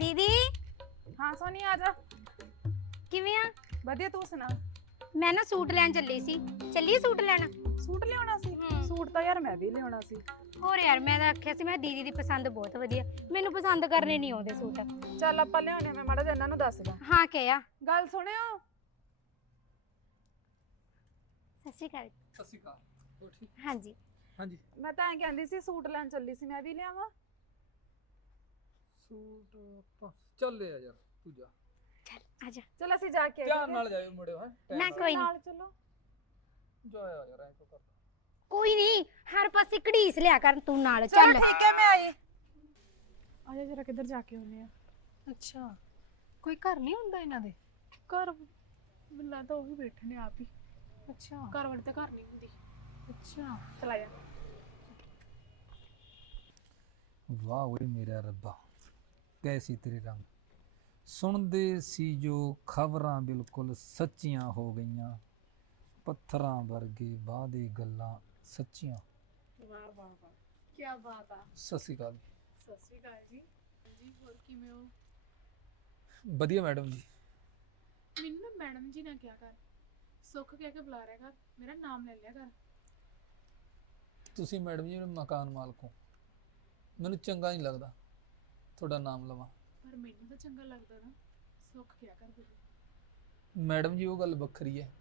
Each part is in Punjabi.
ਦੀਦੀ? ਹਾਂ ਸੋਨੀ ਆ ਜਾ। ਕਿਵੇਂ ਆ? ਵਧੀਆ ਤੂੰ ਸੁਣਾ? ਮੈਂ ਨਾ ਸੂਟ ਲੈਣ ਚੱਲੀ ਸੀ। ਚੱਲੀ ਸੂਟ ਲੈਣ? ਸੂਟ ਲਿਆਉਣਾ ਸੀ? ਹਮ। ਸੂਟ ਤਾਂ ਯਾਰ ਮੈਂ ਵੀ ਲਿਆਉਣਾ ਸੀ। ਹੋਰ ਯਾਰ ਮੈਂ ਤਾਂ ਆਖਿਆ ਸੀ ਮੈਂ ਦੀਦੀ ਦੀ ਪਸੰਦ ਬਹੁਤ ਵਧੀਆ। ਮੈਨੂੰ ਪਸੰਦ ਕਰਨੇ ਨਹੀਂ ਆਉਂਦੇ ਸੂਟ। ਚੱਲ ਆਪਾਂ ਲਿਆਉਣੇ ਮੈਂ ਮਾੜਾ ਜਿਹਾ ਇਹਨਾਂ ਨੂੰ ਦੱਸਦਾ ਹਾਂ ਕਿਹਾ ਗੱਲ ਸੁਣਿਓ? ਸਤਿ ਸ਼੍ਰੀ ਅਕਾਲ। ਸਤਿ ਸ਼੍ਰੀ ਅਕਾਲ। ਹੋਰ ਠੀਕ? ਹਾਂਜੀ। ਹਾਂਜੀ। ਮੈਂ ਤਾਂ ਐਂ ਕਹਿੰਦੀ ਸੀ ਸੂਟ ਲੈਣ ਚੱਲੀ ਸੀ ਮੈਂ ਵੀ ਲਿਆਵਾਂ। ਸੂਟ ਆਪਾਂ ਚੱਲ ਆ ਯਾਰ ਤੂੰ ਜਾ। ਚੱਲ ਆ ਜਾ। ਚਲ ਅਸੀਂ ਜਾ ਕੇ ਆਈਏ ਧਿਆਨ ਫਿਰ। ਨਾਲ ਜਾਇਓ ਮੁੰਡਿਓ ਹੈ। ਨਾ ਕੋਈ ਨੀ। ਨਾਲ ਚਲੋ। ਜਾਇਆ ਯਾਰ ਐਂ ਕਿਉਂ ਕਰਦਾ? ਕੋਈ ਨਹੀਂ ਹਰ ਪਾਸੇ ਘੜੀਸ ਲਿਆ ਕਰ ਤੂੰ ਨਾਲ ਚਲ ਚੱਲ। ਠੀਕ ਹੈ ਮੈਂ ਆਈ। ਆ ਜਾ ਜਰਾ ਕਿੱਧਰ ਜਾ ਕੇ ਆਉਨੇ ਆ। ਅੱਛਾ। ਕੋਈ ਘਰ ਨਹੀਂ ਹੁੰਦਾ ਇਹਨਾਂ ਦੇ? ਘਰ ਤਾਂ ਉਹ ਵੀ ਬੈਠੇ ਨੇ ਆਪ ਹੀ। ਅੱਛਾ। ਘਰ ਵਾਲੀ ਤਾਂ ਘਰ ਨਹੀਂ ਹੁੰਦੀ। ਅੱਛਾ। ਚਲਾ ਜਾ। ਵਾਹ ਓਏ ਮੇਰਾ ਰੱਬਾ। ਕੈਸੀ ਤੇਰੇ ਰੰਗ ਸੁਣਦੇ ਸੀ ਜੋ ਖਬਰਾਂ ਬਿਲਕੁਲ ਸੱਚੀਆਂ ਹੋ ਗਈਆਂ। ਪੱਥਰਾਂ ਵਰਗੇ ਵਾਦੇ ਗੱਲਾਂ ਸੱਚੀਆਂ। ਵਾਹ ਵਾਹ ਵਾਹ। ਕੀ ਬਾਤ ਆ। ਸਤਿ ਸ਼੍ਰੀ ਅਕਾਲ। ਸਤਿ ਸ਼੍ਰੀ ਅਕਾਲ ਜੀ। ਜੀ ਹੋਰ ਕਿਵੇਂ ਹੋ? ਵਧੀਆ ਮੈਡਮ ਜੀ। ਮੈਨੂੰ ਨਾ ਮੈਡਮ ਜੀ ਨਾ ਕਿਹਾ ਕਰ? ਸੁੱਖ ਕਹਿ ਕੇ ਬੁਲਾ ਰਿਹਾ ਕਰ ਮੇਰਾ ਨਾਮ ਲੈ ਲਿਆ ਕਰ ਤੁਸੀਂ ਮੈਡਮ ਜੀ ਮੇਰੇ ਮਕਾਨ ਮਾਲਕ ਹੋ। ਮੈਨੂੰ ਚੰਗਾ ਨਹੀਂ ਲੱਗਦਾ। ਤੁਹਾਡਾ ਨਾਮ ਲਵਾਂ? ਪਰ ਮੈਨੂੰ ਤਾਂ ਚੰਗਾ ਲੱਗਦਾ ਨਾ ਸੁੱਖ ਕਿਹਾ ਕਰ ਬੁਲਾ ਮੈਡਮ ਜੀ ਉਹ ਗੱਲ ਵੱਖਰੀ ਹੈ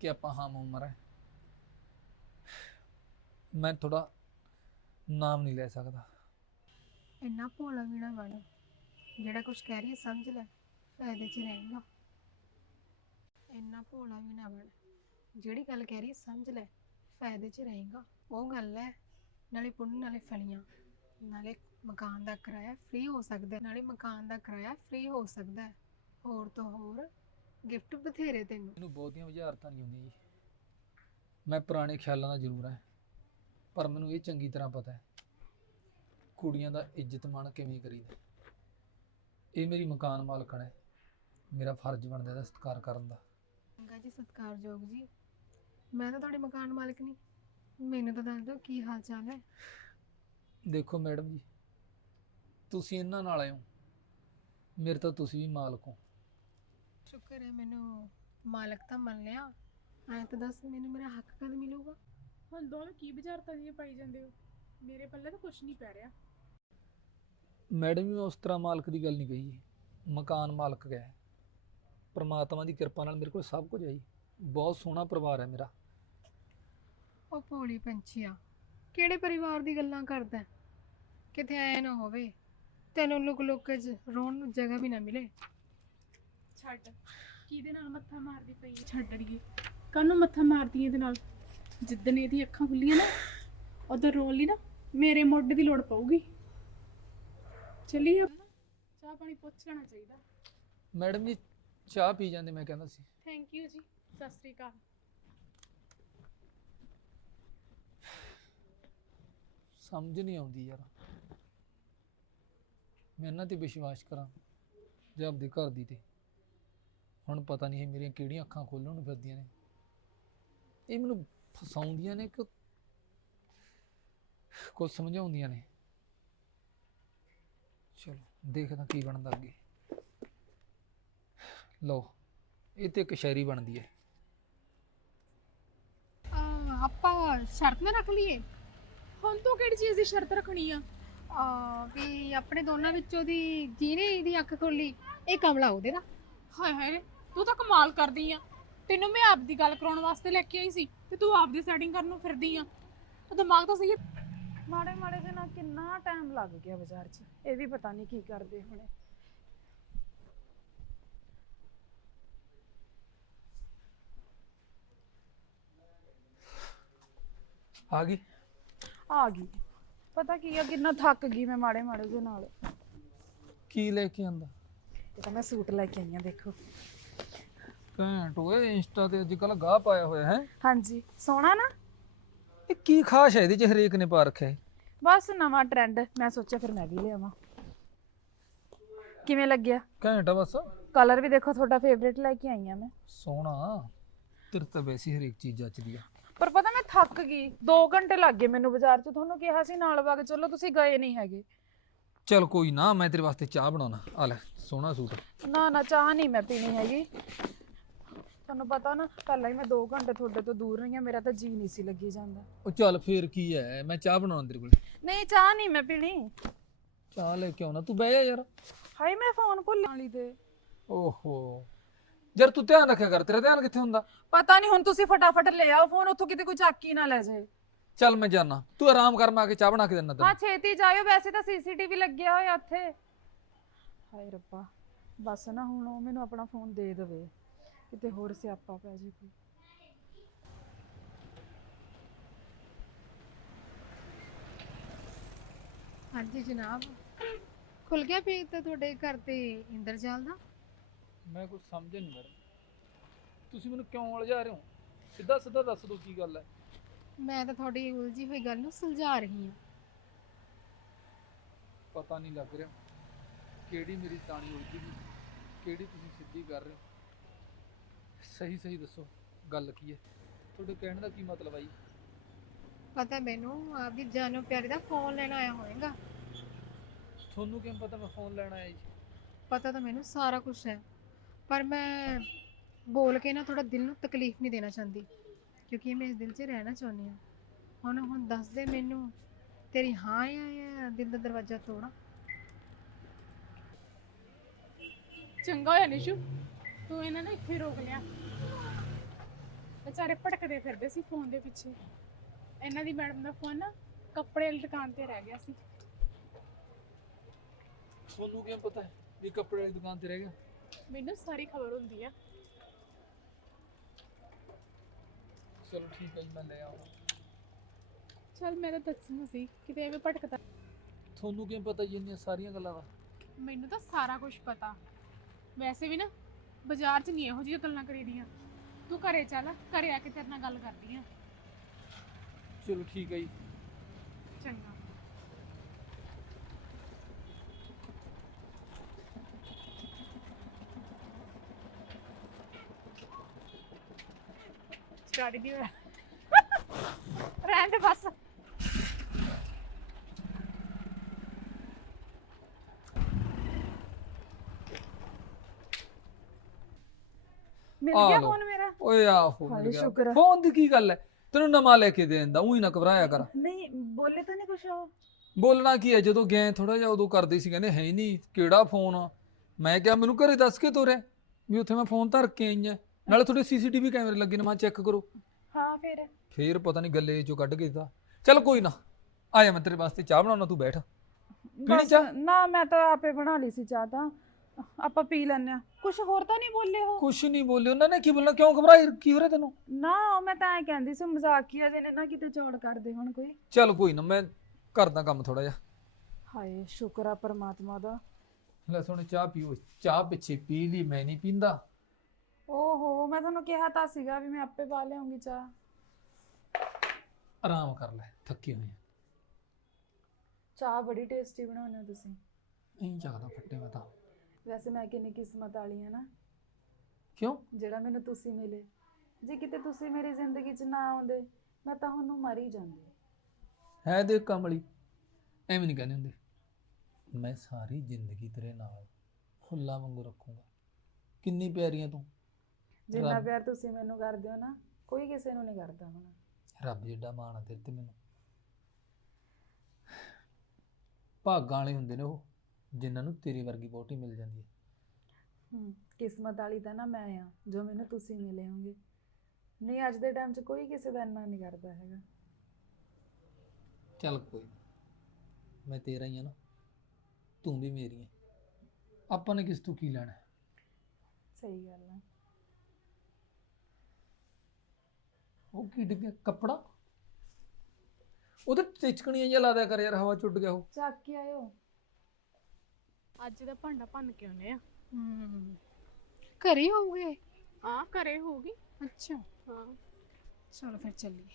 ਕਿ ਆਪਾਂ ਹਮ ਉਮਰ ਹੈ। ਮੈਂ ਤੁਹਾਡਾ ਨਾਮ ਨਹੀਂ ਲੈ ਸਕਦਾ। ਇੰਨਾ ਭੋਲਾ ਵੀ ਨਾ ਬਣ ਜਿਹੜਾ ਕੁਝ ਕਹਿ ਰਹੀ ਹੈ ਸਮਝ ਲੈ ਫਾਇਦੇ 'ਚ ਰਹੇਗਾ। ਇੰਨਾ ਭੋਲਾ ਵੀ ਨਾ ਬਣ ਜਿਹੜੀ ਗੱਲ ਕਹਿ ਰਹੀ ਹੈ ਸਮਝ ਲੈ ਫਾਇਦੇ 'ਚ ਰਹੇਗਾ। ਉਹ ਗੱਲ ਹੈ ਨਾਲੇ ਪੁੰਨ ਨਾਲੇ ਫਲੀਆਂ ਨਾਲੇ ਮਕਾਨ ਦਾ ਕਿਰਾਇਆ ਫ੍ਰੀ ਹੋ ਸਕਦਾ ਹੈ, ਨਾਲੇ ਮਕਾਨ ਦਾ ਕਿਰਾਇਆ ਫ੍ਰੀ ਹੋ ਸਕਦਾ ਹੈ। ਹੋਰ ਤੋਂ ਹੋਰ ਗਿਫਟ ਬਥੇਰੇ ਤੈਨੂੰ। ਮੈਨੂੰ ਬਹੁਤੀਆਂ ਵਿਚਾਰਤਾਂ ਨਹੀਂ ਹੁੰਦੀਆਂ ਜੀ। ਮੈਂ ਪੁਰਾਣੇ ਖਿਆਲਾਂ ਦਾ ਜ਼ਰੂਰ ਹੈ। ਪਰ ਮੈਨੂੰ ਇਹ ਚੰਗੀ ਤਰ੍ਹਾਂ ਪਤਾ ਹੈ ਕੁੜੀਆਂ ਦਾ ਇੱਜ਼ਤ ਮਾਣ ਕਿਵੇਂ ਕਰੀਦਾ ਇਹ ਮੇਰੀ ਮਕਾਨ ਮਾਲਕਣ ਹੈ ਮੇਰਾ ਫਰਜ਼ ਬਣਦਾ ਇਹਦਾ ਸਤਿਕਾਰ ਕਰਨ ਦਾ। ਚੰਗਾ ਜੀ ਸਤਿਕਾਰਯੋਗ ਜੀ। ਮੈਂ ਤਾਂ ਤੁਹਾਡੇ ਮਕਾਨ ਮਾਲਕ ਨਹੀਂ। ਮੈਨੂੰ ਤਾਂ ਦੱਸ ਦਿਓ ਕੀ ਹਾਲ ਚਾਲ ਹੈ। ਦੇਖੋ ਮੈਡਮ ਜੀ ਤੁਸੀਂ ਇਹਨਾਂ ਨਾਲ ਆਏ ਹੋ। ਮੇਰੇ ਤਾਂ ਤੁਸੀਂ ਵੀ ਮਾਲਕ ਹੋ। ਸ਼ੁਕਰ ਹੈ ਮੈਨੂੰ ਮਾਲਕ ਤਾਂ ਮੰਨ ਲਿਆ। ਐ ਤਾਂ ਦੱਸ ਮੈਨੂੰ ਮੇਰਾ ਹੱਕ ਕਦ ਮਿਲੂਗਾ? ਹੁਣ ਦੋਵੇਂ ਕੀ ਵਿਚਾਰਤਾ ਜੀ ਪਾਈ ਜਾਂਦੇ ਹੋ? ਮੇਰੇ ਪੱਲੇ ਤਾਂ ਕੁਝ ਨਹੀਂ ਪੈ ਰਿਹਾ। ਮੈਡਮ ਜੀ ਮੈਂ ਉਸ ਤਰ੍ਹਾਂ ਮਾਲਕ ਦੀ ਗੱਲ ਨਹੀਂ ਕਹੀ ਜੀ। ਮਕਾਨ ਮਾਲਕ ਗਿਆ ਹੈ। ਪਰਮਾਤਮਾ ਦੀ ਕਿਰਪਾ ਨਾਲ ਮੇਰੇ ਕੋਲ ਸਭ ਕੁਝ ਹੈ ਜੀ। ਬਹੁਤ ਸੋਹਣਾ ਪਰਿਵਾਰ ਹੈ ਮੇਰਾ। ਉਹ ਭੋਲੀ ਪੰਛੀਆ ਕਿਹੜੇ ਪਰਿਵਾਰ ਦੀ ਗੱਲਾਂ ਕਰਦਾ ਹੈ? ਕਿਤੇ ਐ ਨਾ ਹੋਵੇ। ਤੈਨੂੰ ਲੁਕ ਲੁਕ ਕੇ ਜ- ਰੋਣ ਨੂੰ ਜਗ੍ਹਾ ਵੀ ਨਾ ਮਿਲੇ। ਛੱਡ। ਕਿਹਦੇ ਨਾਲ ਮੱਥਾ ਮਾਰਦੀ ਪਈ ਹੈ ਛੱਡ ਅੜੀਏ। ਕਾਹਨੂੰ ਮੱਥਾ ਮਾਰਦੀ ਹੈ ਇਹਦੇ ਨਾਲ? ਜਿੱਦਣ ਇਹਦੀ ਅੱਖਾਂ ਖੁੱਲੀਆਂ ਨਾ ਉਦੋਂ ਰੋਣ ਲਈ ਨਾ ਮੇਰੇ ਮੋਢੇ ਦੀ ਲੋੜ ਪਊਗੀ। ਚੱਲੀਏ ਚਾਹ ਪਾਣੀ ਪੁੱਛ ਲੈਣਾ ਚਾਹੀਦਾ। ਮੈਡਮ ਜੀ ਚਾਹ ਪੀ ਜਾਂਦੇ ਮੈਂ ਕਹਿੰਦਾ ਸੀ। ਥੈਂਕ ਯੂ ਜੀ। ਸਤਿ ਸ੍ਰੀ ਅਕਾਲ। ਸਮਝ ਨਹੀਂ ਆਉਂਦੀ ਯਾਰ। ਮੈਂ ਇਹਨਾਂ ਤੇ ਵਿਸ਼ਵਾਸ ਕਰਾਂ ਜਾਂ ਆਪਦੇ ਘਰ ਦੀ ਤੇ। ਹੁਣ ਪਤਾ ਨਹੀਂ ਇਹ ਮੇਰੀਆਂ ਕਿਹੜੀਆਂ ਅੱਖਾਂ ਖੋਲਣ ਨੂੰ ਫਿਰਦੀਆਂ ਨੇ। ਇਹ ਮੈਨੂੰ ਫਸਾਉਂਦੀਆਂ ਨੇ ਕਿ ਕੁਝ ਸਮਝਾਉਂਦੀਆਂ ਨੇ। ਚਲੋ, ਦੇਖਦਾ ਕੀ ਬਣਦਾ ਅੱਗੇ। ਲਓ, ਇਹ ਤੇ ਇੱਕ ਸ਼ਾਇਰੀ ਬਣਦੀ ਹੈ। ਆਪਾਂ ਸ਼ਰਤ ਨਾ ਰੱਖ ਲਈਏ। ਹੁਣ ਤੂੰ ਕਿਹੜੀ ਚੀਜ਼ ਦੀ ਸ਼ਰਤ ਰੱਖਣੀ ਆ? ਆ, ਵੀ ਆਪਣੇ ਦੋਨਾਂ ਵਿੱਚੋਂ ਦੀ ਜਿਹਨੇ ਇਹਦੀ ਅੱਖ ਖੋਲੀ ਇਹ ਕਮਲਾ ਉਹਦੇ ਦਾ। ਹਾਏ ਹਾਏ ਤੂੰ ਤਾਂ ਕਮਾਲ ਕਰਦੀ ਆ। ਤੈਨੂੰ ਮੈਂ ਆਪਦੀ ਗੱਲ ਕਰਾਉਣ ਵਾਸਤੇ ਲੈ ਕੇ ਆਈ ਸੀ ਤੇ ਤੂੰ ਆਪਦੀ ਸੈਟਿੰਗ ਕਰਨ ਨੂੰ ਫਿਰਦੀ ਆ। ਉਹ ਦਿਮਾਗ ਤਾਂ ਸਹੀ ਹੈ। ਮਾੜੇ ਮਾੜੇ ਦੇ ਨਾਲ ਕਿੰਨਾ ਟਾਈਮ ਲੱਗ ਗਿਆ ਬਾਜ਼ਾਰ 'ਚ ਇਹ ਵੀ ਪਤਾ ਨਹੀਂ ਕੀ ਕਰਦੇ ਹੁਣੇ। ਆ ਗਈ? ਆ ਗਈ। ਪਤਾ ਕੀ ਆ ਕਿੰਨਾ ਥੱਕ ਗਈ ਮੈਂ ਮਾੜੇ ਮਾੜੇ ਦੇ ਨਾਲ। ਕੀ ਲੈ ਕੇ ਆਂਦਾ? ਇਹ ਤਾਂ ਮੈਂ ਸੂਟ ਲੈ ਕੇ ਆਈ ਆ ਦੇਖੋ। ਘੈਂਟ ਓਏ ਇੰਸਟਾ ਤੇ ਅੱਜ ਕੱਲ ਗਾਹ ਪਾਇਆ ਹੋਇਆ ਹੈ। ਹਾਂਜੀ। ਸੋਹਣਾ ਨਾ? ਇਹ ਕੀ ਖਾਸ ਹੈ ਇਹਦੇ ਚ ਹਰੇਕ ਨੇ ਪਾ ਰੱਖਿਆ ਹੈ? ਬਸ ਨਵਾਂ ਟ੍ਰੈਂਡ ਮੈਂ ਸੋਚਿਆ ਫਿਰ ਮੈਂ ਵੀ ਲਿਆਵਾਂ ਕਿਵੇਂ ਲੱਗਿਆ? ਘੈਂਟ ਆ ਬਸ। ਕਲਰ ਵੀ ਦੇਖੋ ਤੁਹਾਡਾ ਫੇਵਰੇਟ ਲੈ ਕੇ ਆਈ ਆ ਮੈਂ। ਸੋਹਣਾ। ਤੇਰੇ ਤਾਂ ਵੈਸੇ ਹੀ ਹਰੇਕ ਚੀਜ਼ ਜੱਚਦੀ ਆ। ਪਰ ਪਤਾ ਮੈਂ ਥੱਕ ਗਈ। 2 ਘੰਟੇ ਲੱਗ ਗਏ ਮੈਨੂੰ ਬਾਜ਼ਾਰ 'ਚ। ਤੁਹਾਨੂੰ ਕਿਹਾ ਸੀ ਨਾਲ ਵਗ ਚਲੋ ਤੁਸੀਂ ਗਏ ਨਹੀਂ ਹੈਗੇ। ਚਲ ਕੋਈ ਨਾ ਮੈਂ ਤੇਰੇ ਵਾਸਤੇ ਚਾਹ ਬਣਾਉਣਾ। ਆ ਲੈ ਸੋਹਣਾ ਸੂਟ। ਨਾ ਨਾ ਚਾਹ ਨਹੀਂ ਮੈਂ ਪੀਣੀ ਹੈਗੀ। ਤੁਹਾਨੂੰ ਪਤਾ ਨਾ ਪਹਿਲਾਂ ਹੀ ਮੈਂ 2 ਘੰਟੇ ਤੁਹਾਡੇ ਤੋਂ ਦੂਰ ਰਹੀ ਹਾਂ ਮੇਰਾ ਤਾਂ ਜੀ ਨਹੀਂ ਸੀ ਲੱਗੀ ਜਾਂਦਾ। ਉਹ ਚੱਲ ਫੇਰ ਕੀ ਹੈ ਮੈਂ ਚਾਹ ਬਣਾਉਣਾ ਤੇਰੇ ਕੋਲ। ਨਹੀਂ ਚਾਹ ਨਹੀਂ ਮੈਂ ਪੀਣੀ। ਚਾਹ ਲੈ ਕੇ ਆਉਣਾ ਤੂੰ ਬਹਿ ਜਾ ਯਾਰ। ਹਾਏ ਮੈਂ ਫੋਨ ਭੁੱਲ ਵਾਲੀ ਤੇ ਓਹੋ। ਯਾਰ ਤੂੰ ਧਿਆਨ ਰੱਖਿਆ ਕਰ ਤੇਰਾ ਧਿਆਨ ਕਿੱਥੇ ਹੁੰਦਾ? ਪਤਾ ਨਹੀਂ ਹੁਣ ਤੁਸੀਂ ਫਟਾਫਟ ਲੈ ਆਓ ਫੋਨ ਉੱਥੋਂ ਕਿਤੇ ਕੋਈ ਚੱਕ ਹੀ ਨਾ ਲੈ ਜਾਏ। ਚੱਲ ਮੈਂ ਜਾਣਾ ਤੂੰ ਆਰਾਮ ਕਰ ਮੈਂ ਆ ਕੇ ਚਾਹ ਬਣਾ ਕੇ ਦੇਣਾ ਹਾਂ ਤੈਨੂੰ ਛੇਤੀ ਜਾਇਓ ਵੈਸੇ ਤਾਂ ਸੀਸੀਟੀਵੀ ਲੱਗਿਆ ਹੋਇਆ ਉੱਥੇ ਹਾਏ ਰੱਬਾ ਬਸ ਨਾ ਹੁਣ ਉਹ ਮੈਨੂੰ ਆਪਣਾ ਫੋਨ ਦੇ ਦੇਵੇ। ਕਿਤੇ ਹੋਰ ਸਿਆਪਾ ਪੈ ਜੇ ਕੋਈ। ਹਾਂਜੀ ਜਨਾਬ। ਖੁੱਲ ਗਿਆ ਪੇਜ ਤਾਂ ਤੁਹਾਡੇ ਘਰ ਤੇ ਇੰਦਰਜਾਲ ਦਾ? ਮੈਂ ਕੁਝ ਸਮਝ ਨਹੀਂ ਮੈਡਮ। ਤੁਸੀਂ ਮੈਨੂੰ ਕਿਉਂ ਉਲਝਾ ਰਹੇ ਹੋ? ਸਿੱਧਾ ਸਿੱਧਾ ਦੱਸ ਦਿਓ ਕੀ ਗੱਲ ਹੈ। ਮੈਂ ਤਾਂ ਤੁਹਾਡੀ ਉਲਝੀ ਹੋਈ ਗੱਲ ਨੂੰ ਸੁਲਝਾ ਰਹੀ ਹਾਂ। ਪਤਾ ਨਹੀਂ ਲੱਗ ਰਿਹਾ ਕਿਹੜੀ ਮੇਰੀ ਤਾਣੀ ਉਲਝੀ ਗਈ ਕਿਹੜੀ ਤੁਸੀਂ ਸਿੱਧੀ ਕਰ ਰਹੇ ਹੋ। ਸਹੀ ਸਹੀ ਦੱਸੋ ਗੱਲ ਕੀ ਹੈ? ਤੁਹਾਡੇ ਕਹਿਣ ਦਾ ਕੀ ਮਤਲਬ ਆਈ ਪਤਾ ਮੈਨੂੰ ਆਪਦੀ ਜਾਨੋ ਪਿਆਰੇ ਦਾ ਫੋਨ ਲੈਣ ਆਇਆ ਹੋਵੇਗਾ। ਤੁਹਾਨੂੰ ਕਿਵੇਂ ਪਤਾ ਮੈਂ ਫੋਨ ਲੈਣ ਆਇਆ ਜੀ? ਪਤਾ ਤਾਂ ਮੈਨੂੰ ਸਾਰਾ ਕੁਝ ਹੈ। ਪਰ ਮੈਂ ਬੋਲ ਕੇ ਨਾ ਥੋੜਾ ਦਿਲ ਨੂੰ ਤਕਲੀਫ ਨਹੀਂ ਦੇਣਾ ਚਾਹੁੰਦੀ ਕਿਉਂਕਿ ਮੈਂ ਇਸ ਦਿਲ 'ਚ ਰਹਿਣਾ ਚਾਹੁੰਦੀ ਹਾਂ। ਹੁਣ ਹੁਣ ਦੱਸ ਦੇ ਮੈਨੂੰ ਤੇਰੀ ਹਾਂ ਹੈ ਜਾਂ ਦਿਲ ਦਾ ਦਰਵਾਜ਼ਾ ਤੋੜਾਂ? ਚੰਗਾ ਹੋਇਆ ਨਿਸ਼ੂ ਤੂੰ ਇਹਨਾਂ ਨੂੰ ਇੱਥੇ ਰੋਕ ਲਿਆ। ਵਿਚਾਰੇ ਭਟਕਦੇ ਫਿਰਦੇ ਸੀ ਫੋਨ ਦੇ ਪਿੱਛੇ। ਇਹਨਾਂ ਦੀ ਮੈਡਮ ਦਾ ਫੋਨ ਨਾ ਕੱਪੜੇ ਵਾਲੀ ਦੁਕਾਨ ਤੇ ਰਹਿ ਗਿਆ ਸੀ। ਤੁਹਾਨੂੰ ਕਿਵੇਂ ਪਤਾ ਹੈ ਵੀ ਕੱਪੜੇ ਵਾਲੀ ਦੁਕਾਨ ਤੇ ਰਹਿ ਗਿਆ? ਮੈਨੂੰ ਸਾਰੀ ਖਬਰ ਹੁੰਦੀ ਆ। ਚਲੋ ਠੀਕ ਹੈ ਜੀ ਮੈਂ ਲੈ ਆਉਂਗਾ ਚਲ ਮੈਂ ਤਾਂ ਦੱਸਣਾ ਸੀ ਕਿਤੇ ਐਵੇਂ ਭਟਕਦਾ। ਤੁਹਾਨੂੰ ਕਿਵੇਂ ਪਤਾ ਜੀ ਇੰਨੀਆਂ ਸਾਰੀਆਂ ਗੱਲਾਂ ਦਾ? ਮੈਨੂੰ ਤਾਂ ਸਾਰਾ ਕੁਝ ਪਤਾ। ਵੈਸੇ ਵੀ ਨਾ ਬਾਜ਼ਾਰ 'ਚ ਨਹੀਂ ਇਹੋ ਜਿਹੀਆਂ ਗੱਲਾਂ ਕਰੀਦੀਆਂ ਤੂੰ ਘਰੇ ਚੱਲ ਘਰੇ ਆ ਕੇ ਤੇਰੇ ਨਾਲ ਗੱਲ ਕਰਦੀ ਆ। ਚਲੋ ਠੀਕ ਹੈ ਜੀ। ਚੰਗਾ। ਸਟਾਰਟ ਨਹੀਂ ਹੋਇਆ ਰਹਿਣ ਦੇ ਬਸ। ਮਿਲ ਆ ਗਿਆ ਲਓ। ਫੋਨ ਮੇਰਾ? ਓਏ ਆਹੋ ਹਾਏ, ਮਿਲ ਗਿਆ। ਸ਼ੁਕਰ ਹੈ। ਫੋਨ ਦੀ ਕੀ ਗੱਲ ਹੈ ਤੈਨੂੰ ਨਵਾਂ ਲੈ ਕੇ ਦੇ ਦਿੰਦਾ ਉਹੀ ਨਾ ਘਬਰਾਇਆ ਕਰ। ਨਹੀਂ ਬੋਲੇ ਤਾਂ ਨਹੀਂ ਕੁਛ ਉਹ। ਬੋਲਣਾ ਕੀ ਹੈ ਜਦੋਂ ਗਏ ਥੋੜਾ ਜਿਹਾ ਉਦੋਂ ਕਰਦੇ ਸੀ ਕਹਿੰਦੇ ਹੈ ਹੀ ਨਹੀਂ ਕਿਹੜਾ ਫੋਨ ਆ? ਮੈਂ ਕਿਹਾ ਮੈਨੂੰ ਘਰੇ ਦੱਸ ਕੇ ਤੋਰਿਆ। ਵੀ ਉੱਥੇ ਮੈਂ ਫੋਨ ਧਰ ਕੇ ਆਈ ਆ। ਨਾਲੇ ਤੁਹਾਡੇ ਸੀਸੀਟੀਵੀ ਕੈਮਰੇ ਲੱਗੇ ਨੇ ਮੈਂ ਚੈੱਕ ਕਰੋ। ਹਾਂ ਫਿਰ। ਫੇਰ ਪਤਾ ਨਹੀਂ ਗੱਲੇ ਚੋਂ ਕੱਢ ਕੇ ਦਿੱਤਾ। ਚੱਲ ਕੋਈ ਨਾ ਆਇਆ ਮੈਂ ਤੇਰੇ ਵਾਸਤੇ ਚਾਹ ਬਣਾਉਣਾ ਤੂੰ ਬੈਠ। ਬਸ ਚਾਹ? ਨਾ ਮੈਂ ਤਾਂ ਆਪੇ ਬਣਾ ਲਈ ਸੀ ਚਾਹ ਤਾਂ। ਆਪਾਂ ਪੀ ਲੈਨੇ ਆ ਕੁਛ ਹੋਰ ਤਾਂ ਨਹੀਂ ਬੋਲੇ ਹੋ ਕੁਛ ਨਹੀਂ ਬੋਲੇ ਉਹਨਾਂ ਨੇ ਕੀ ਬੋਲਣਾ ਕਿਉਂ ਘਬਰਾਈ ਕੀ ਹੋ ਰਿਹਾ ਤੈਨੂੰ? ਨਾ ਮੈਂ ਤਾਂ ਐ ਕਹਿੰਦੀ ਸੀ ਮਜ਼ਾਕੀਆ ਜਿਹੇ ਨੇ ਨਾ ਕਿਤੇ ਚੌੜ ਕਰਦੇ ਹੁਣ ਕੋਈ। ਚੱਲ ਕੋਈ ਨਾ ਮੈਂ ਕਰਦਾ ਕੰਮ ਥੋੜਾ ਜਿਹਾ। ਹਾਏ ਸ਼ੁਕਰ ਆ ਪਰਮਾਤਮਾ ਦਾ। ਲੈ ਸੁਣ ਚਾਹ ਪੀਓ। ਚਾਹ ਪਿੱਛੇ ਪੀ ਲਈ ਮੈਂ ਨਹੀਂ ਪੀਂਦਾ। ਓਹੋ ਮੈਂ ਤੁਹਾਨੂੰ ਕਿਹਾ ਤਾਂ ਸੀਗਾ ਵੀ ਮੈਂ ਆਪੇ ਪਾ ਲਿਆਉਂਗੀ ਚਾਹ। ਆਰਾਮ ਕਰ ਲੈ ਥੱਕੇ ਹੋਏ ਆ। ਚਾਹ ਬੜੀ ਟੇਸਟੀ ਬਣਾਉਂਦੇ ਹੋ ਤੁਸੀਂ। ਨਹੀਂ ਚੱਕਦਾ ਫੱਟੇ ਮੈਂ ਤਾਂ। ਵੈਸੇ ਮੈਂ ਕਿੰਨੀ ਕਿਸਮਤ ਵਾਲੀ ਹਾਂ ਨਾ। ਕਿਉਂ? ਜਿਹੜਾ ਮੈਨੂੰ ਤੁਸੀਂ ਮਿਲੇ। ਜੇ ਕਿਤੇ ਤੁਸੀਂ ਮੇਰੀ ਜ਼ਿੰਦਗੀ 'ਚ ਨਾ ਆਉਂਦੇ ਮੈਂ ਤਾਂ ਉਹਨੂੰ ਮਰ ਹੀ ਜਾਂਦੀ। ਹੈ ਦੇਖ ਕਮਲੀ ਐਵੇਂ ਨਹੀਂ ਕਹਿੰਦੇ ਹੁੰਦੇ। ਮੈਂ ਸਾਰੀ ਜ਼ਿੰਦਗੀ ਤੇਰੇ ਨਾਲ ਫੁੱਲਾਂ ਵਾਂਗੂ ਰੱਖੂੰਗਾ। ਕਿੰਨੀ ਪਿਆਰੀ ਹੈ ਤੂੰ। ਜਿੰਨਾ ਪਿਆਰ ਤੁਸੀਂ ਮੈਨੂੰ ਕਰਦੇ ਹੋ ਨਾ ਕੋਈ ਕਿਸੇ ਨੂੰ ਨਹੀਂ ਕਰਦਾ ਹੁਣ। ਰੱਬ ਜਿੱਡਾ ਮਾਣ ਆ ਤੇਰੇ ਤੇ ਮੈਨੂੰ। ਭਾਗਾਂ ਵਾਲੇ ਹੁੰਦੇ ਨੇ ਉਹ ਜਿਨ੍ਹਾਂ ਨੂੰ ਤੇਰੀ ਵਰਗੀ ਬੋਟੀ ਮਿਲ ਜਾਂਦੀ ਹੈ। ਹੂੰ ਕਿਸਮਤ ਵਾਲੀ ਤਾਂ ਨਾ ਮੈਂ ਆ ਜੋ ਮੈਨੂੰ ਤੁਸੀਂ ਮਿਲੇ ਹੋਗੇ। ਨਹੀਂ ਅੱਜ ਦੇ ਟਾਈਮ 'ਚ ਕੋਈ ਕਿਸੇ ਦਾ ਇੰਨਾ ਨਹੀਂ ਕਰਦਾ ਹੈਗਾ। ਚੱਲ ਕੋਈ ਨਾ ਮੈਂ ਤੇਰਾ ਹੀ ਆ ਨਾ ਤੂੰ ਵੀ ਮੇਰੀ ਹੈ ਆਪਾਂ ਨੇ ਕਿਸ ਤੋਂ ਕੀ ਲੈਣਾ? ਹੈ? ਸਹੀ ਗੱਲ ਆ। ਉਹ ਕੀ ਡਿੱਗਿਆ ਕੱਪੜਾ? ਉਹਦੇ ਟਿਚਕਣੀਆਂ ਜਿਹਾ ਲਾ ਦਿਆ ਕਰ ਯਾਰ ਹਵਾ ਚੁੱਟ ਗਿਆ ਉਹ। ਚੱਕ ਕੇ ਆਇਓ। ਅੱਜ ਦਾ ਭਾਂਡਾ ਭੰਨ ਕੇ ਆਉਨੇ ਆ। ਹੂੰ। ਘਰੇ ਹੋਊਗੇ? ਹਾਂ ਘਰੇ ਹੋਊਗੀ। ਅੱਛਾ। ਹਾਂ। ਚਲੋ ਫਿਰ ਚੱਲੀਏ।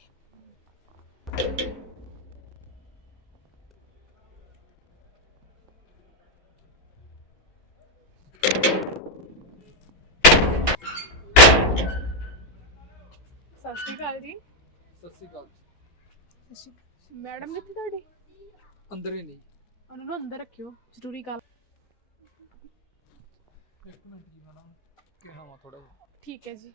ਸਤਿ ਸ਼੍ਰੀ ਅਕਾਲ ਜੀ। ਸਤਿ ਸ੍ਰੀ ਅਕਾਲ ਮੈਡਮ ਕਿੱਥੇ ਤੁਹਾਡੀ? ਅੰਦਰ ਹੀ ਨਹੀਂ। ਉਹਨੂੰ ਨਾ ਅੰਦਰ ਰੱਖਿਓ ਜ਼ਰੂਰੀ ਗੱਲ। ਇੱਕ ਮਿੰਟ ਜੀ ਮੈਂ ਨਾ ਕਿਹਾ ਵਾ ਥੋੜਾ ਜਿਹਾ। ਠੀਕ ਹੈ ਜੀ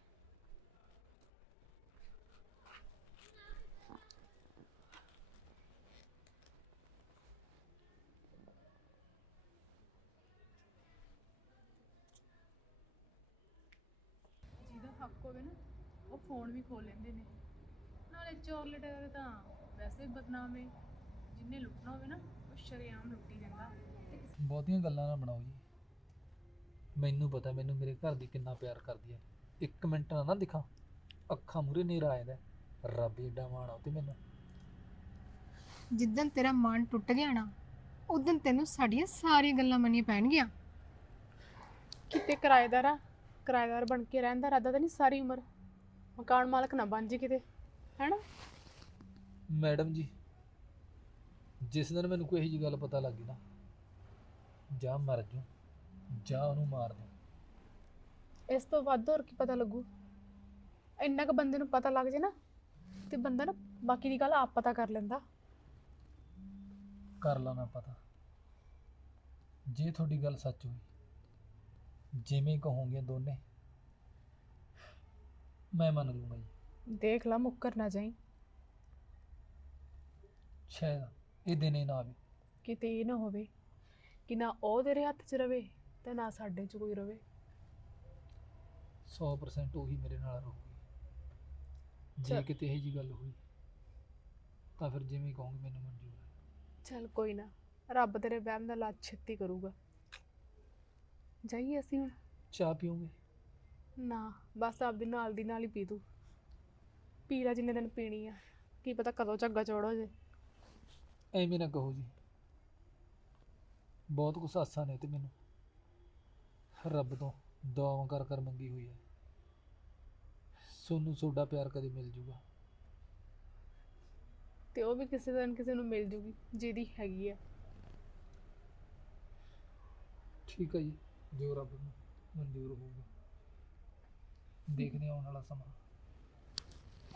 ਜਿਹਦਾ ਹੱਕ ਹੋਵੇ ਨਾ ਉਹ ਫੋਨ ਵੀ ਖੋਲ ਲੈਂਦੇ ਨੇ। ਨਾਲੇ ਚੋਰ ਲਟੇਰੇ ਤਾਂ ਵੈਸੇ ਹੀ ਬਦਨਾਮ ਹੈ ਜਿੰਨੇ ਲੁੱਟਣਾ ਹੋਵੇ ਨਾ ਉਹ ਸ਼ਰੇਆਮ ਲੁੱਟੀ ਜਾਂਦਾ। ਤੇ ਕਿਸੇ ਬਹੁਤੀਆਂ ਗੱਲਾਂ ਨਾ ਬਣਾਓ ਜੀ। ਮੈਨੂੰ ਪਤਾ ਮੈਨੂੰ ਮੇਰੇ ਘਰ ਦੀ ਕਿੰਨਾ ਪਿਆਰ ਕਰਦੀ ਹੈ ਇੱਕ ਮਿੰਟ ਨਾ ਨਾ ਦਿਖਾਂ। ਅੱਖਾਂ ਮੂਰੇ ਨੇਰਾ ਆਇਆ ਰੱਬ ਏਡਾ ਮਾਣ ਆ ਤੇ ਮੈਨੂੰ। ਜਿੱਦਣ ਤੇਰਾ ਮਨ ਟੁੱਟ ਗਿਆ ਨਾ ਉਦੋਂ ਤੈਨੂੰ ਸਾਡੀਆਂ ਸਾਰੀਆਂ ਗੱਲਾਂ ਮੰਨੀਆਂ ਪੈਣਗੀਆਂ। ਕਿਤੇ ਕਿਰਾਏਦਾਰ ਆ। ਕਿਰਾਏਦਾਰ ਬਣ ਕੇ ਰਹਿਣ ਦਾ ਇਰਾਦਾ ਤਾਂ ਨਹੀਂ ਸਾਰੀ ਉਮਰ। ਮਕਾਨ ਮਾਲਕ ਨਾ ਬਣ ਜੇ ਕਿਤੇ ਹੈਨਾ? ਮੈਡਮ ਜੀ ਜਿਸ ਦਿਨ ਮੈਨੂੰ ਕੋਈ ਇਹੋ ਜਿਹੀ ਗੱਲ ਪਤਾ ਲੱਗੀ ਨਾ ਜਾਂ ਮਰ ਜੂ ਜਾਂ ਉਹਨੂੰ ਮਾਰ ਦੇ ਇਸ ਤੋਂ ਵੱਧ ਹੋਰ ਕੀ ਪਤਾ ਲੱਗੂ? ਇੰਨਾ ਕੁ ਬੰਦੇ ਨੂੰ ਪਤਾ ਲੱਗ ਜੇ ਨਾ ਤੇ ਬੰਦਾ ਨਾ ਬਾਕੀ ਦੀ ਗੱਲ ਆਪ ਪਤਾ ਕਰ ਲੈਂਦਾ। ਕਰ ਲਾ ਨਾ ਪਤਾ। ਜੇ ਤੁਹਾਡੀ ਗੱਲ ਸੱਚ ਹੋਈ ਜਿਵੇਂ ਕਹੋਗੇ ਦੋਨੇ ਮੈਂ ਮੰਨ ਲੂੰਗਾ ਜੀ ਦੇਖ ਲਾ ਮੁੱਕਰ ਨਾ ਜਾਈ। ਸ਼ਾਇਦ ਇਹ ਦਿਨ ਹੀ ਨਾ ਆਵੇ। ਕਿਤੇ ਇਹ ਨਾ ਹੋਵੇ ਕਿ ਨਾ ਉਹ ਤੇਰੇ ਹੱਥ 'ਚ ਰਵੇ ਤੇ ਨਾ ਸਾਡੇ 'ਚ ਕੋਈ ਰਵੇ। 100% ਉਹੀ ਮੇਰੇ ਨਾਲ ਰਹੂਗੀ। ਜੇ ਚੱਲ। ਕਿਤੇ ਇਹੋ ਜਿਹੀ ਗੱਲ ਹੋਈ ਤਾਂ ਫਿਰ ਜਿਵੇਂ ਕਹੋਗੇ ਮੈਨੂੰ ਮਨਜ਼ੂਰ ਹੈ ਚੱਲ ਕੋਈ ਨਾ ਰੱਬ ਤੇਰੇ ਵਹਿਮ ਦਾ ਲਾਜ ਛੇਤੀ ਕਰੂਗਾ। ਜਾਈਏ ਅਸੀਂ ਹੁਣ। ਚਾਹ ਪੀਓਗੇ? ਨਾ ਬਸ ਆਪਦੇ ਨਾਲ ਦੀ ਨਾਲ ਹੀ ਪੀ ਤੂੰ। ਪੀ ਲੈ ਜਿੰਨੇ ਦਿਨ ਪੀਣੀ ਆ ਕੀ ਪਤਾ ਕਦੋਂ ਝੱਗਾ ਚੋੜ ਹੋ ਜੇ। ਐਵੇਂ ਨਾ ਕਹੋ ਜੀ। ਬਹੁਤ ਕੁਛ ਆਸਾਂ ਨੇ ਤੇ ਮੈਨੂੰ। ਰੱਬ ਤੋਂ ਦੁਆਵਾਂ ਕਰ ਕਰ ਮੰਗੀ ਹੋਈ ਹੈ ਸੋਨੂੰ ਤੁਹਾਡਾ ਪਿਆਰ ਕਦੇ ਮਿਲ ਜੂਗਾ। ਤੇ ਉਹ ਵੀ ਕਿਸੇ ਦਿਨ ਕਿਸੇ ਨੂੰ ਮਿਲ ਜੂਗੀ ਜਿਹਦੀ ਹੈਗੀ ਆ। ਠੀਕ ਹੈ ਜੀ ਜੋ ਰੱਬ ਨੂੰ ਮਨਜ਼ੂਰ ਹੋਊਗਾ। ਦੇਖਦੇ ਹਾਂ ਆਉਣ ਵਾਲਾ ਸਮਾਂ।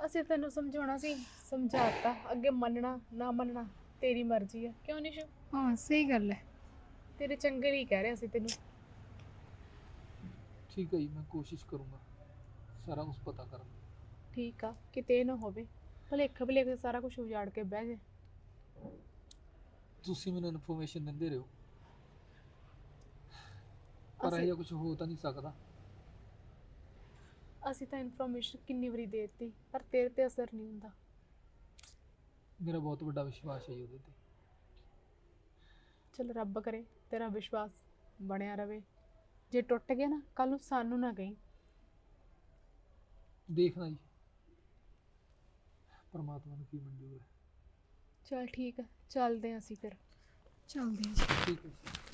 ਅਸੀਂ ਤੈਨੂੰ ਸਮਝਾਉਣਾ ਸੀ ਸਮਝਾਤਾ। ਅੱਗੇ ਮੰਨਣਾ ਨਾ ਮੰਨਣਾ ਤੇਰੀ ਮਰਜ਼ੀ ਆ। ਕਿਉਂ ਨਿਸ਼ੂ? ਹਾਂ ਸਹੀ ਗੱਲ ਹੈ ਤੇਰੇ ਚੰਗੇ ਲਈ ਕਹਿ ਰਿਹਾ ਸੀ ਤੈਨੂੰ। ਠੀਕ ਹੈ ਜੀ ਮੈਂ ਕੋਸ਼ਿਸ਼ ਕਰੂੰਗਾ। ਸਾਰਾ ਕੁਝ ਪਤਾ ਕਰਨ ਦੀ। ਠੀਕ ਆ ਕਿਤੇ ਇਹ ਨਾ ਹੋਵੇ। ਭਲੇਖ ਭਲੇਖ ਸਾਰਾ ਕੁਝ ਉਜਾੜ ਕੇ ਬਹਿ ਜੇ। ਤੁਸੀਂ ਮੈਨੂੰ ਇਨਫੋਰਮੇਸ਼ਨ ਦਿੰਦੇ ਰਹੋ। ਪਰ ਅਸੀਂ- ਇਹ ਕੁਝ ਹੋ ਤਾਂ ਨਹੀਂ ਸਕਦਾ। ਅਸੀਂ ਤਾਂ ਇਨਫੋਰਮੇਸ਼ਨ ਕਿੰਨੀ ਵਾਰੀ ਦੇ ਦਿੱਤੀ ਪਰ ਤੇਰੇ ਤੇ ਅਸਰ ਨਹੀਂ ਹੁੰਦਾ। ਮੇਰਾ ਬਹੁਤ ਵੱਡਾ ਵਿਸ਼ਵਾਸ ਹੈ ਜੀ ਉਹਦੇ ਤੇ। ਚਲ ਰੱਬ ਕਰੇ ਤੇਰਾ ਵਿਸ਼ਵਾਸ ਬਣਿਆ ਰਵੇ। ਜੇ ਟੁੱਟ ਗਿਆ ਨਾ ਕੱਲ ਨੂੰ ਸਾਨੂੰ ਨਾ ਕਹੀਂ। ਦੇਖਣਾ ਜੀ। ਪਰਮਾਤਮਾ ਨੂੰ ਕੀ ਮਨਜ਼ੂਰ ਹੈ। ਚਲ ਠੀਕ ਆ ਚੱਲਦੇ ਹਾਂ ਅਸੀਂ ਫਿਰ। ਚੱਲਦੇ ਹਾਂ ਜੀ। ਠੀਕ ਹੈ ਜੀ।